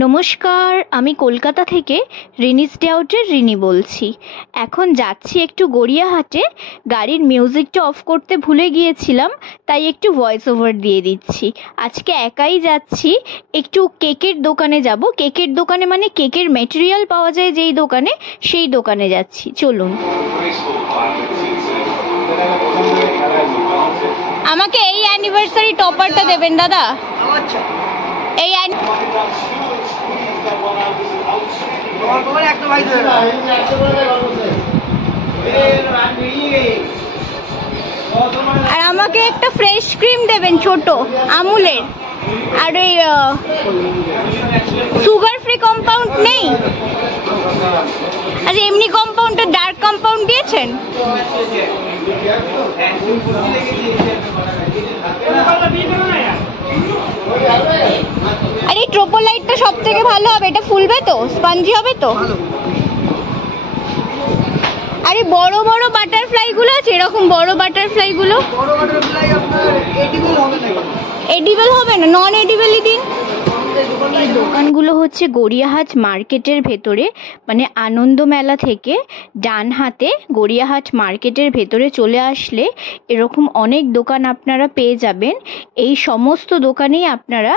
নমস্কার, আমি কলকাতা থেকে রিনিস ডাউটের রিনি বলছি। এখন যাচ্ছি একটু গড়িয়াহাটে। গাড়ির মিউজিকটা অফ করতে ভুলে গিয়েছিলাম, তাই একটু ভয়েস ওভার দিয়ে দিচ্ছি। আজকে একাই যাচ্ছি, একটু কেকের দোকানে যাব। কেকের দোকানে মানে কেকের ম্যাটেরিয়াল পাওয়া যায় যেই দোকানে, সেই দোকানে যাচ্ছি। চলুন। আমাকে এই অ্যানিভার্সারি টপারটা দেবেন দাদা। এই আর আমাকে একটা ফ্রেশ ক্রিম দেবেন ছোট আমুলের। আর ওই সুগার ফ্রি কম্পাউন্ড নেই? আর এমনি কম্পাউন্ডে ডার্ক কম্পাউন্ড দিয়েছেন? আর এই ট্রোপোলাইটটা সব থেকে ভালো হবে, এটা ফুলবে তো, স্পঞ্জি হবে তো? আরে বড় বড় বাটারফ্লাই গুলো আছে, এরকম বড় বাটারফ্লাই গুলো। এডিবল হবে না, নন এডিবলই দিন। এই দোকানগুলো হচ্ছে গড়িয়াহাট মার্কেটের ভেতরে, মানে আনন্দ মেলা থেকে ডান হাতে গড়িয়াহাট মার্কেটের ভেতরে চলে আসলে এরকম অনেক দোকান আপনারা পেয়ে যাবেন। এই সমস্ত দোকানেই আপনারা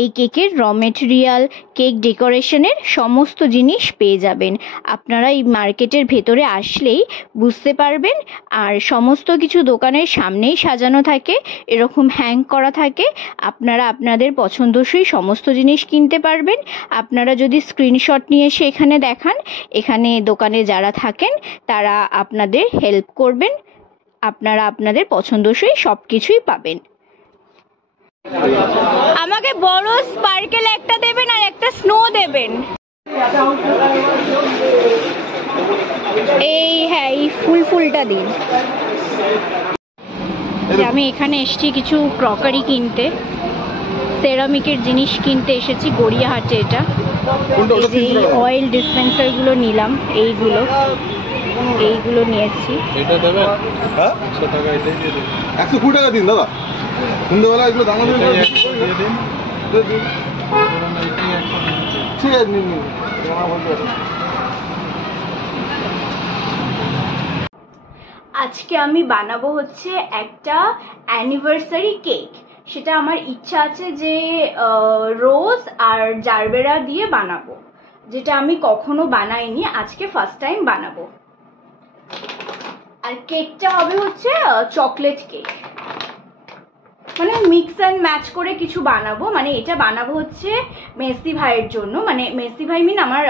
এই কেকের র মেটেরিয়াল, কেক ডেকোরেশনের সমস্ত জিনিস পেয়ে যাবেন। আপনারা এই মার্কেটের ভেতরে আসলেই বুঝতে পারবেন। আর সমস্ত কিছু দোকানের সামনেই সাজানো থাকে, এরকম হ্যাং করা থাকে। আপনারা আপনাদের পছন্দসই সমস্ত জিনিস কিনতে পারবেন। আপনারা যদি স্ক্রিনশট নিয়ে এসে এখানে দেখান, এখানে দোকানে যারা থাকেন তারা আপনাদের হেল্প করবেন। আপনারা আপনাদের পছন্দসই সব কিছুই পাবেন। আমাকে বড় স্পার্কেল একটা দেবেন আর একটা স্নো দেবেন। হ্যাঁ, এই ফুলটা দিন। আমি এখানে এসেছি কিছু ক্রকারি কিনতে, সেরামিকের জিনিস কিনতে এসেছি গড়িয়াহাটে। এটা অয়েল ডিসপেন্সার গুলো নিলাম, এইগুলো নিয়েছি। এটা দেবেন? হ্যাঁ, 100 টাকা এটাই দিয়ে দিন। 120 টাকা দিন দাদা। সন্ধ্যাবেলা এগুলো দাম দিয়ে দিন। ঠিক আছে, নিন। আজকে আমি বানাবো হচ্ছে একটা অ্যানিভার্সারি কেক। সেটা আমার ইচ্ছা আছে যে রোজ আর জারবেরা দিয়ে বানাবো, যেটা আমি কখনো বানাইনি, আজকে ফার্স্ট টাইম বানাবো। আর কেকটা হবে হচ্ছে চকলেট কেক, মানে মিক্স অ্যান্ড ম্যাচ করে কিছু বানাবো। মানে এটা বানাবো হচ্ছে মেসি ভাইয়ের জন্য, মানে মেসি ভাই মিন আমার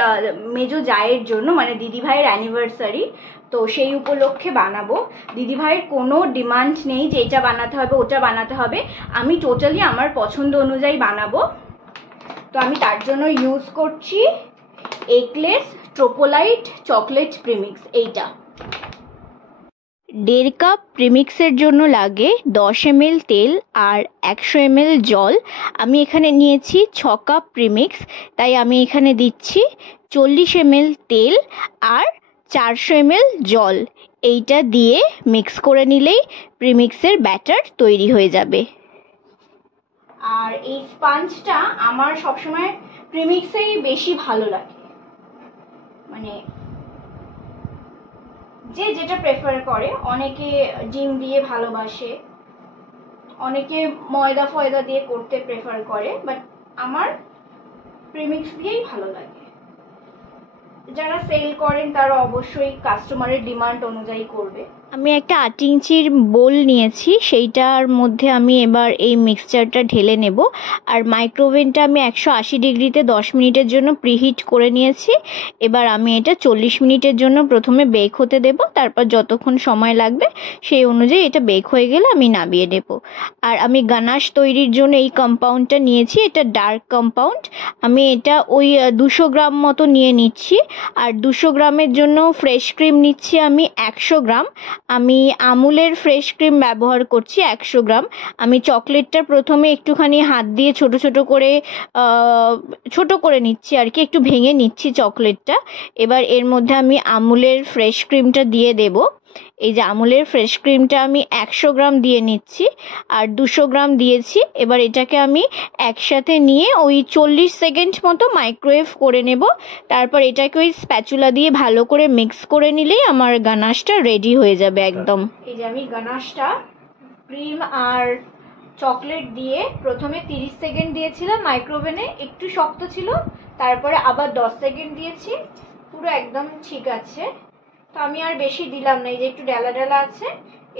মেজো জায়ের জন্য, মানে দিদি ভাইয়ের অ্যানিভার্সারি, তো সেই উপলক্ষে বানাবো। দিদি ভাইয়ের কোনো ডিমান্ড নেই যে এটা বানাতে হবে ওটা বানাতে হবে, আমি টোটালি আমার পছন্দ অনুযায়ী বানাবো। তো আমি তার জন্য ইউজ করছি এগলেস ট্রোপোলাইট চকলেট প্রিমিক্স। এইটা 1.5 কাপ প্রিমিক্সের জন্য লাগে 10 ml তেল আর 100 ml জল। আমি এখানে নিয়েছি 6 কাপ প্রিমিক্স, তাই আমি এখানে দিচ্ছি 40 ml তেল আর 400 ml জল। এইটা দিয়ে মিক্স করে নিলেই প্রিমিক্সের ব্যাটার তৈরি হয়ে যাবে। আর এই স্পঞ্জটা আমার সবসময় প্রিমিক্সেই বেশি ভালো লাগে, মানে যে যেটা প্রেফার করে। অনেকে ডিম দিয়ে ভালোবাসে, অনেকে ময়দা ফয়দা দিয়ে করতে প্রেফার করে, বাট আমার প্রিমিক্স দিয়েই ভালো লাগে। যারা সেল করেন তারা অবশ্যই কাস্টমারের ডিমান্ড অনুযায়ী করবে। আমি একটা 8 ইঞ্চির বোল নিয়েছি, সেইটার মধ্যে আমি এবার এই মিক্সচারটা ঢেলে নেব। আর মাইক্রোওভেনটা আমি 180 ডিগ্রিতে 10 মিনিটের জন্য প্রিহিট করে নিয়েছি। এবার আমি এটা 40 মিনিটের জন্য প্রথমে বেক হতে দেব, তারপর যতক্ষণ সময় লাগবে সেই অনুযায়ী এটা বেক হয়ে গেলে আমি নামিয়ে নেব। আর আমি গানাশ তৈরির জন্য এই কম্পাউন্ডটা নিয়েছি, এটা ডার্ক কম্পাউন্ড। আমি এটা ওই 200 গ্রাম মতো নিয়ে নিচ্ছি। আর 200 গ্রামের জন্য ফ্রেশ ক্রিম নিচ্ছি আমি 100 গ্রাম। আমি আমুলের ফ্রেশ ক্রিম ব্যবহার করছি 100 গ্রাম। আমি চকলেটটা প্রথমে একটুখানি হাত দিয়ে ছোট করে নিচ্ছি আর কি, একটু ভেঙে নিচ্ছি চকলেটটা। এবার এর মধ্যে আমি আমুলের ফ্রেশ ক্রিমটা দিয়ে দেব। এই যে আমুলের ফ্রেশ ক্রিমটা আমি 100 গ্রাম দিয়ে নিচ্ছি আর 200 গ্রাম দিয়েছি। এবার এটাকে আমি একসাথে নিয়ে ওই 40 সেকেন্ড মতো মাইক্রোওয়েভ করে নেব। তারপর এটাকে ওই স্প্যাচুলা দিয়ে ভালো করে মিক্স করে নিলেই আমার গানাশটা রেডি হয়ে যাবে একদম। এই যে আমি গানাশটা ক্রিম আর চকলেট দিয়ে প্রথমে 30 সেকেন্ড দিয়েছিলাম মাইক্রোওভেনে, একটু শক্ত ছিল, তারপরে আবার 10 সেকেন্ড দিয়েছি, পুরো একদম ঠিক আছে। তো আমি আর বেশি দিলাম না, এই যে একটু ডালা ডালা আছে,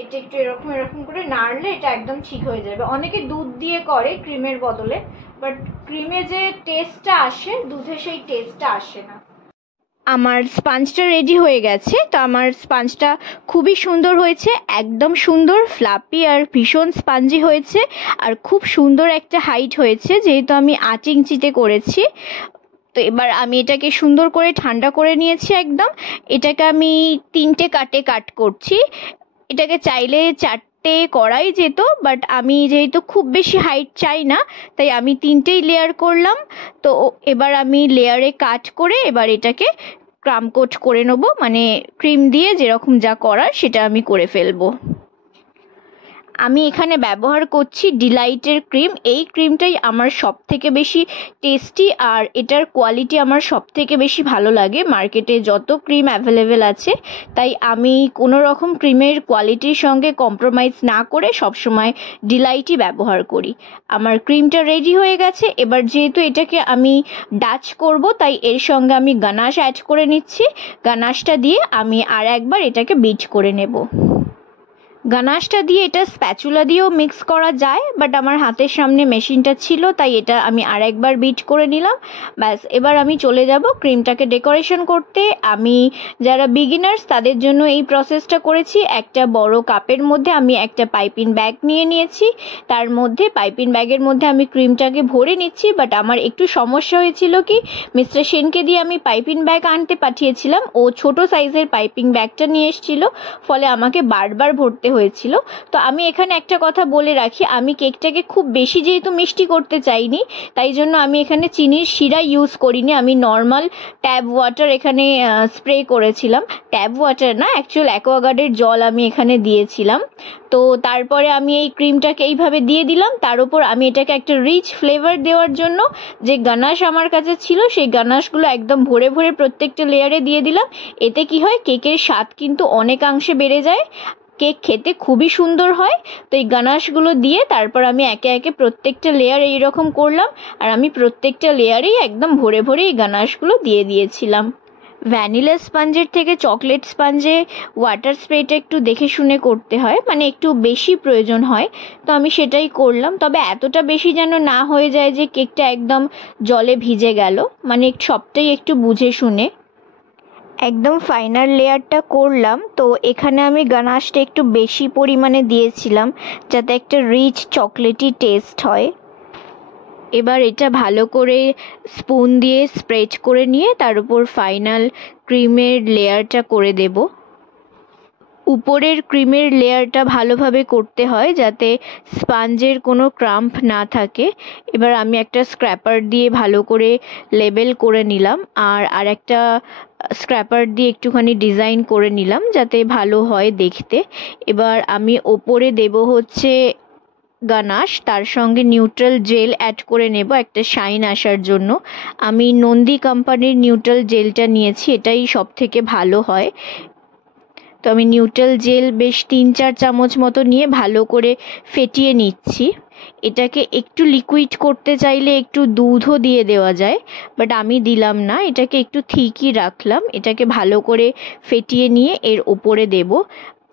এটা একটু এরকম এরকম করে নাড়লে এটা একদম ঠিক হয়ে যাবে। অনেকে দুধ দিয়ে করে ক্রিমের বদলে, বাট ক্রিমে যে টেস্টটা আসে দুধে সেই টেস্টটা আসে না। আমার স্পঞ্জটা রেডি হয়ে গেছে। তো আমার স্পঞ্জটা খুবই সুন্দর হয়েছে, একদম সুন্দর ফ্লাপি আর ভীষণ স্পঞ্জি হয়েছে আর খুব সুন্দর একটা হাইট হয়েছে, যেহেতু আমি 8 ইঞ্চিতে করেছি। তো এবার আমি এটাকে সুন্দর করে ঠান্ডা করে নিয়েছি একদম। এটাকে আমি 3টে কাটে কাট করছি। এটাকে চাইলে 4টে করাই যেত, বাট আমি যেহেতু খুব বেশি হাইট চাই না তাই আমি 3টেই লেয়ার করলাম। তো এবার আমি লেয়ারে কাট করে এবার এটাকে ক্রাম কোট করে নেবো, মানে ক্রিম দিয়ে যেরকম যা করার সেটা আমি করে ফেলবো। আমি এখানে ব্যবহার করছি ডিলাইটের ক্রিম। এই ক্রিমটাই আমার সব থেকে বেশি টেস্টি আর এটার কোয়ালিটি আমার সব থেকে বেশি ভালো লাগে মার্কেটে যত ক্রিম অ্যাভেলেবেল আছে। তাই আমি কোনো রকম ক্রিমের কোয়ালিটির সঙ্গে কম্প্রোমাইজ না করে সবসময় ডিলাইটই ব্যবহার করি। আমার ক্রিমটা রেডি হয়ে গেছে। এবার যেহেতু এটাকে আমি ডাচ করব তাই এর সঙ্গে আমি গানাশ অ্যাড করে নিচ্ছি। গানাশটা দিয়ে আমি আর একবার এটাকে বিট করে নেব। গানাশটা দিয়ে এটা স্প্যাচুলা দিয়েও মিক্স করা যায়, বাট আমার হাতের সামনে মেশিনটা ছিল তাই এটা আমি আর একবার বিট করে নিলাম। ব্যাস, এবার আমি চলে যাব ক্রিমটাকে ডেকোরেশন করতে। আমি যারা বিগিনার্স তাদের জন্য এই প্রসেসটা করেছি। একটা বড় কাপের মধ্যে আমি একটা পাইপিং ব্যাগ নিয়ে নিয়েছি, তার মধ্যে পাইপিং ব্যাগের মধ্যে আমি ক্রিমটাকে ভরে নিচ্ছি। বাট আমার একটু সমস্যা হয়েছিল কি, মিস্টার সেনকে দিয়ে আমি পাইপিং ব্যাগ আনতে পাঠিয়েছিলাম, ও ছোট সাইজের পাইপিং ব্যাগটা নিয়ে এসেছিল, ফলে আমাকে বারবার ভরতে হয়েছিল। তো আমি এখানে একটা কথা বলে রাখি, আমি কেকটাকে খুব বেশি যেহেতু মিষ্টি করতে চাইনি তাই জন্য আমি এখানে চিনির শিরা ইউজ করিনি। আমি নর্মাল ট্যাপ ওয়াটার এখানে স্প্রে করেছিলাম। ট্যাপ ওয়াটার না, অ্যাকচুয়াল অ্যাকোয়াগার্ডের জল আমি এখানে দিয়েছিলাম। তো তারপরে আমি এই ক্রিমটাকে এইভাবে দিয়ে দিলাম। তার উপর আমি এটাকে একটা রিচ ফ্লেভার দেওয়ার জন্য যে গানাশ আমার কাছে ছিল সেই গানাশগুলো একদম ভরে ভরে প্রত্যেকটা লেয়ারে দিয়ে দিলাম। এতে কি হয়, কেকের স্বাদ কিন্তু অনেকাংশে বেড়ে যায়, কেক খেতে খুবই সুন্দর হয়। তো এই গানাশগুলো দিয়ে তারপর আমি একে একে প্রত্যেকটা লেয়ার এইরকম করলাম আর আমি প্রত্যেকটা লেয়ারেই একদম ভরে ভরে এই গানাশগুলো দিয়ে দিয়েছিলাম। ভ্যানিলা স্পঞ্জের থেকে চকলেট স্পঞ্জে ওয়াটার স্প্রেটা একটু দেখে শুনে করতে হয়, মানে একটু বেশি প্রয়োজন হয়, তো আমি সেটাই করলাম। তবে এতটা বেশি যেন না হয়ে যায় যে কেকটা একদম জলে ভিজে গেল, মানে সবটাই একটু বুঝে শুনে। একদম ফাইনাল লেয়ারটা করলাম। তো এখানে আমি গানাশটা একটু বেশি পরিমাণে দিয়েছিলাম যাতে একটা রিচ চকলেটি টেস্ট হয়। এবার এটা ভালো করে স্পুন দিয়ে স্প্রেড করে নিয়ে তার উপর ফাইনাল ক্রিমের লেয়ারটা করে দেব। উপরের ক্রিমের লেয়ারটা ভালোভাবে করতে হয় যাতে স্পঞ্জের কোনো ক্রাম্প না থাকে। এবার আমি একটা স্ক্র্যাপার দিয়ে ভালো করে লেবেল করে নিলাম আর একটা স্ক্র্যাপার দিয়ে একটুখানি ডিজাইন করে নিলাম যাতে ভালো হয় দেখতে। এবার আমি ওপরে দেব হচ্ছে গানাশ, তার সঙ্গে নিউট্রাল জেল অ্যাড করে নেব একটা শাইন আসার জন্য। আমি নন্দী কোম্পানির নিউট্রাল জেলটা নিয়েছি, এটাই সব থেকে ভালো হয়। তো আমি নিউট্রাল জেল বেশ 3-4 চামচ মতো নিয়ে ভালো করে ফেটিয়ে নিচ্ছি। এটাকে একটু লিকুইড করতে চাইলে একটু দুধও দিয়ে দেওয়া যায়, বাট আমি দিলাম না, এটাকে একটু থিকই রাখলাম। এটাকে ভালো করে ফেটিয়ে নিয়ে এর ওপরে দেব।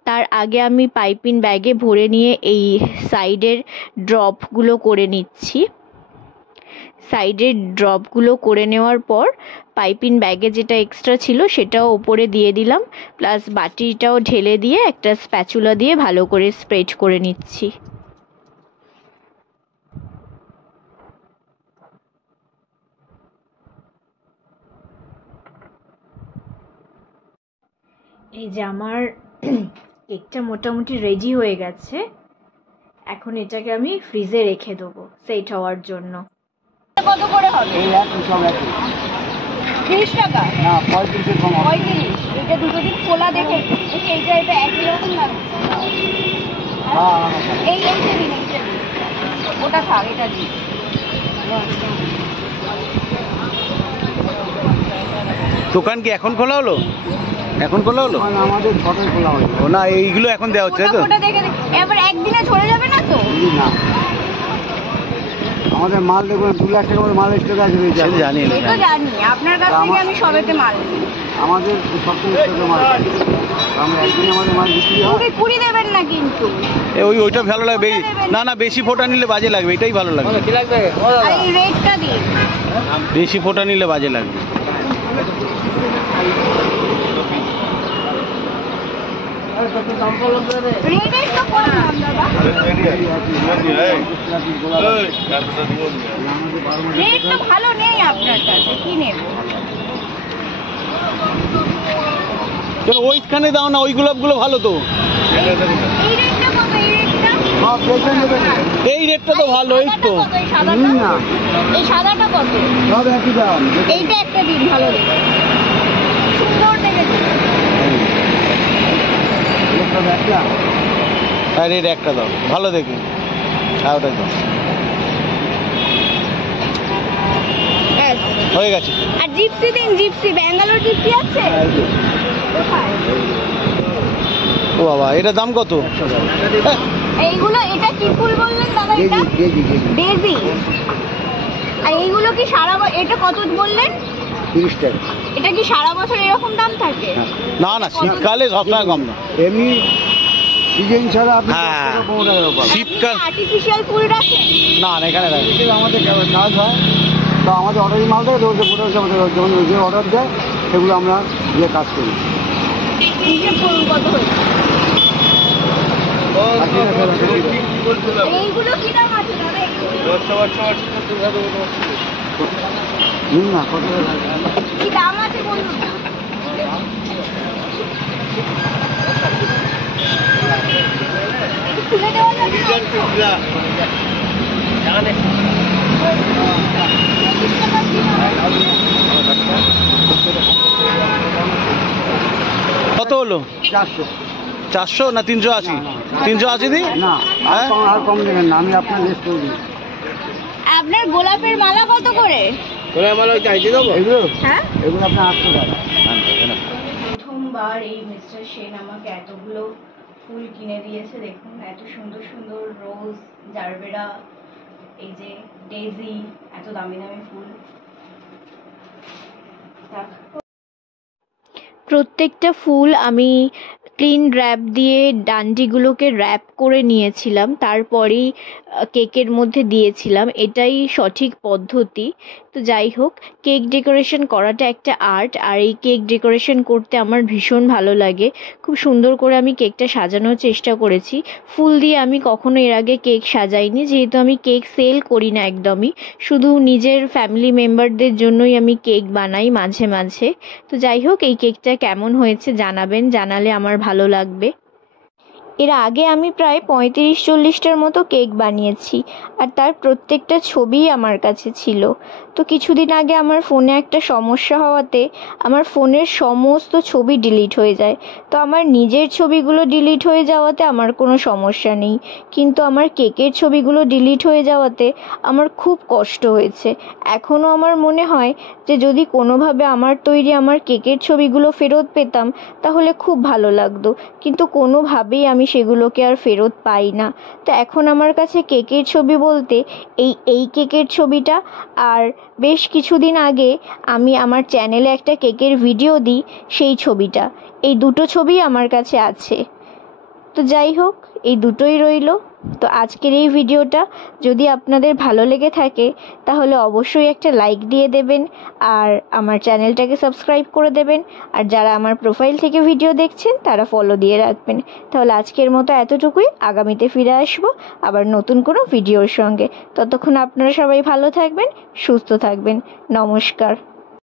তার আগে আমি পাইপিং ব্যাগে ভরে নিয়ে এই সাইডের ড্রপগুলো করে নিচ্ছি। সাইডের ড্রপগুলো করে নেওয়ার পর পাইপিং ব্যাগে যেটা এক্সট্রা ছিল সেটাও ওপরে দিয়ে দিলাম, প্লাস বাটিটাও ঢেলে দিয়ে একটা স্প্যাচুলা দিয়ে ভালো করে স্প্রেড করে নিচ্ছি। এই যে আমার কেকটা মোটামুটি রেডি হয়ে গেছে। এখন এটাকে আমি ফ্রিজে রেখে দেবো সেট হওয়ার জন্য। কত করে হবে? 30 টাকা না 35 কম 35। এটা দুটো দিন খোলা দেখে এইটা একই রকম লাগছে। এইটা দিন ওটা থাক, এটা দিন। দোকান কি এখন খোলা হলো? এখন খোলা হলো? আমাদের ছটায় খোলা হয় ও না, এইগুলো এখন দেওয়া হচ্ছে তো? ওটা দেখে এবার একদিনে ঝরে যাবে না তো? না, আমাদের মাল দেখুন 2 লাখ টাকা মাল স্টক আছে। সেটা জানি না। এই তো জানি, আপনার কাছ থেকে আমি সবেতে মাল নিই। আমাদের সবসময় স্টকে মাল থাকে। আমরা একদিনে আমাদের মাল বিক্রি হয়। কুড়ি দেবেন না কিন্তু। ওইটা ভালো লাগবে। না না, বেশি ফোঁটা নিলে বাজে লাগবে, এটাই ভালো লাগবে। আর এই রেটটা দিন। বেশি ফোঁটা নিলে বাজে লাগবে। রেটের তো কম দাম দাদা। রেট তো ভালো নেই আপনার কাছে, কি নেব? ওইখানে দাও না, ওই গোলাপগুলো ভালো তো। এই রেটটা কত? এই রেটটা তো ভালো। এই তো এই সাদাটা কত? সব একই দাম। এইটা একটা দিন ভালো রেট, সুন্দর দেখেছি। আর রেট একটা দাও ভালো দেখে। ওটা দাও, হয়ে গেছে। আর জিপসি দিন, জিপসি ব্যাঙ্গালোর জিপসি আছে? কোথায়? ও বাবা, এটা দাম কত? এইগুলো, এটা কি ফুল বললেন দাদা? এটা ডেজি। আর এইগুলো কি এটা কত বললেন? 30 টাকা। এটা কি সারা বছর এরকম দাম থাকে? না না, শীতকালে সবসময় কম না। এমনি সিজন ছাড়া আপনি হ্যাঁ, 10 টাকা 15 টাকা পাবেন। শীতকাল আর্টিফিশিয়াল ফুল রাখেন? না না, এখানে রাখি। এগুলো আমাদের কাজ হয়, তো আমাদের অর্ডারি মাল দেয়, রোজ আমাদের যখন যে অর্ডার দেয় সেগুলো আমরা দিয়ে কাজ করি। নিজের ফুল কত হয়েছে? এইগুলো কি দাম আছে দাদা? না কত কি দাম আছে বলুন না। খুলে দেওয়া যাবে না? কত হলো? 400। 400 না 380? 380 দিই না, হ্যাঁ? আর কম দেবেন না, আমি আপনার লিস্ট করে দিই। আপনার গোলাপের মালা কত করে? এগুলো হ্যাঁ, এগুলো আপনার 800 টাকা। প্রথমবার এই মিস্টার সেন আমাকে এতগুলো ফুল কিনে দিয়েছে। দেখুন এত সুন্দর সুন্দর রোজ, জারবেরা, এই যে ডেজি, এত দামি দামি ফুল। প্রত্যেকটা ফুল আমি ক্লিন র্যাপ দিয়ে ডান্ডিগুলোকে র্যাপ করে নিয়েছিলাম, তারপরেই কেকের মধ্যে দিয়েছিলাম। এটাই সঠিক পদ্ধতি। তো যাই হোক, কেক ডেকোরেশন করাটা একটা আর্ট, আর এই কেক ডেকোরেশন করতে আমার ভীষণ ভালো লাগে। খুব সুন্দর করে আমি কেকটা সাজানোর চেষ্টা করেছি। ফুল দিয়ে আমি কখনো এর আগে কেক সাজাইনি, যেহেতু আমি কেক সেল করি না একদমই, শুধু নিজের ফ্যামিলি মেম্বারদের জন্যই আমি কেক বানাই মাঝে মাঝে। তো যাই হোক, এই কেকটা কেমন হয়েছে জানাবেন, জানালে আমার ভালো লাগবে। এর আগে আমি প্রায় 35-40টার মতো কেক বানিয়েছি, আর তার প্রত্যেকটা ছবিই আমার কাছে ছিল। তো কিছুদিন আগে আমার ফোনে একটা সমস্যা হওয়াতে আমার ফোনের সমস্ত ছবি ডিলিট হয়ে যায়। তো আমার নিজের ছবিগুলো ডিলিট হয়ে যাওয়াতে আমার কোনো সমস্যা নেই, কিন্তু আমার কেকের ছবিগুলো ডিলিট হয়ে যাওয়াতে আমার খুব কষ্ট হয়েছে। এখনও আমার মনে হয় যে যদি কোনোভাবে আমার তৈরি আমার কেকের ছবিগুলো ফেরত পেতাম তাহলে খুব ভালো লাগতো, কিন্তু কোনোভাবেই আমি সেগুলোকে আর ফেরত পাই না। তো এখন আমার কাছে কেকের ছবি বলতে এই কেকের ছবিটা, আর বেশ কিছুদিন আগে আমি আমার চ্যানেলে একটা কেকের ভিডিও দিই সেই ছবিটা, এই দুটো ছবি আমার কাছে আছে। তো যাই হোক, এই দুটোই রইল। তো আজকের এই ভিডিওটা যদি আপনাদের ভালো লেগে থাকে তাহলে অবশ্যই একটা লাইক দিয়ে দেবেন, আর আমার চ্যানেলটাকে সাবস্ক্রাইব করে দেবেন, আর যারা আমার প্রোফাইল থেকে ভিডিও দেখছেন তারা ফলো দিয়ে রাখবেন। তাহলে আজকের মতো এতটুকুই। আগামীতে ফিরে আসবো আবার নতুন কোনো ভিডিওর সঙ্গে। ততক্ষণ আপনারা সবাই ভালো থাকবেন, সুস্থ থাকবেন। নমস্কার।